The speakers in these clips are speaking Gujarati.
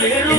Pero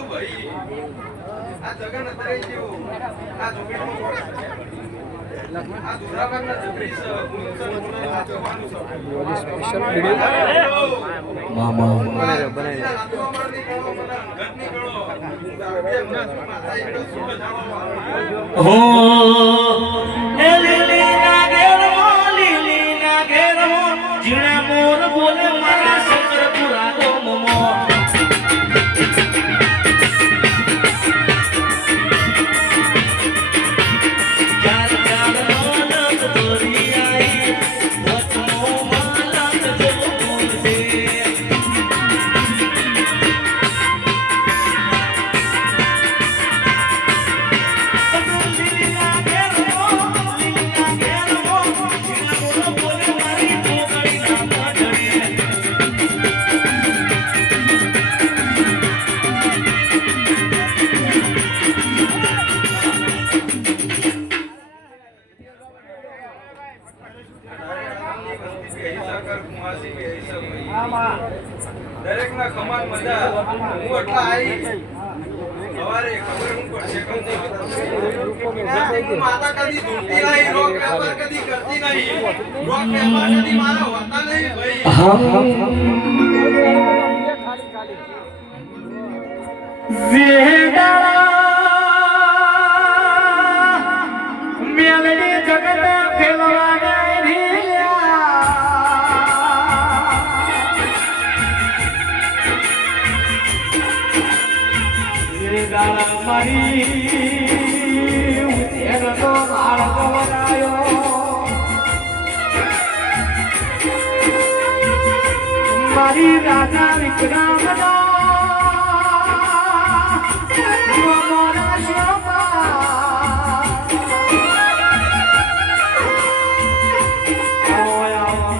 શું ભાઈ? આ જગન અત્યારે જેવું આ જોગીટમાં સ્પેશિયલ વીડિયો દરેક ના કમાલ મજા હું એટલા આવી સવારે ખબર હું પડશે માતા કદી ધૂળતી નહીં રોગ વેપાર કદી કરતી નહીં. રોગ વેપાર કદી મારા હોતા નહીં, ભાઈ. મેલડી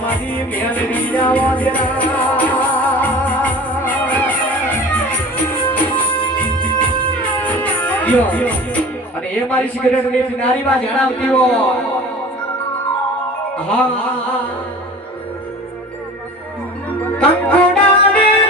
મારી મેલડી જવા અને એ મારી સિગરેટની નારી માં જણાવતી હા હા. હા કંકુડાની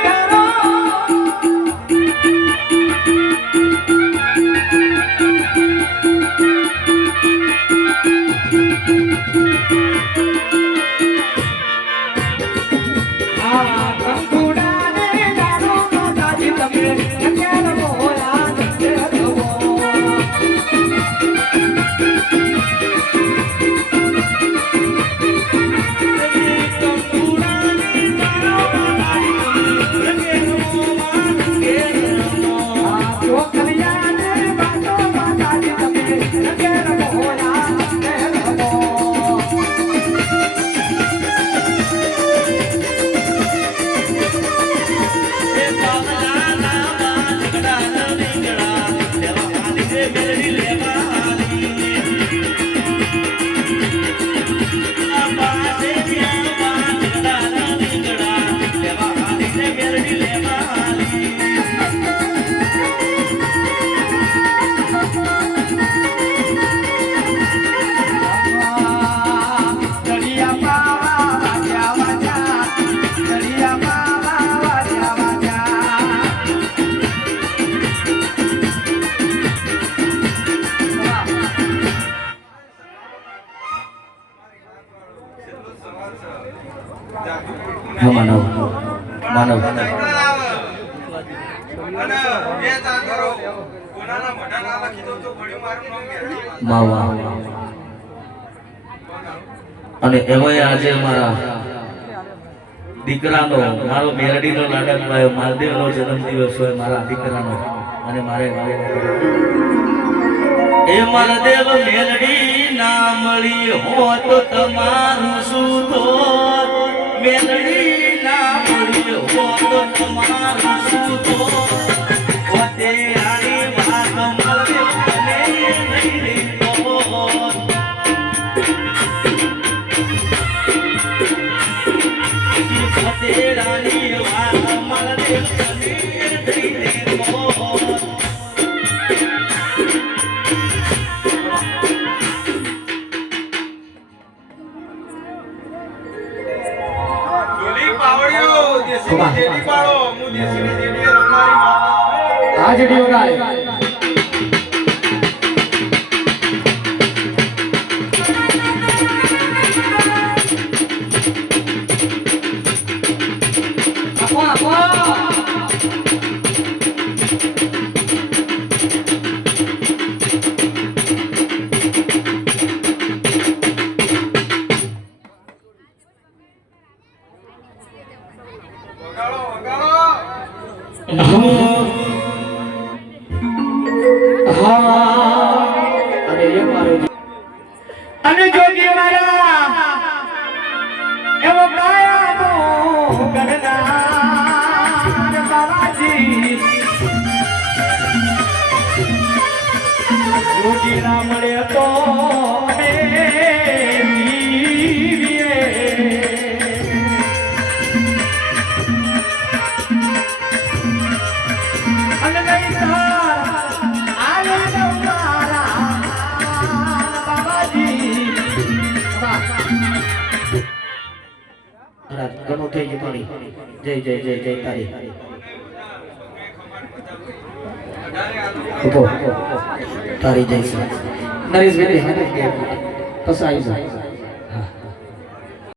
મારું નામ મેળવી માવા અને એમાંય આજે અમારા દીકરાનો મારો મેરડીનો નાટક ભાઈ માલદેવનો જન્મદિવસ હોય મારા દીકરાનો. અને મારે મારે એ માલદેવ મેલડી ના મળી હોત તમારું શું તો મેલડી તમારું શું થોત હાજરીઓ રાય Oh. ના મળે તો ઘણું થઈ ગયું જય જય જય જય તારી. ઊભો તારી જય શ્રી નરેશભાઈ પસાઈ જાય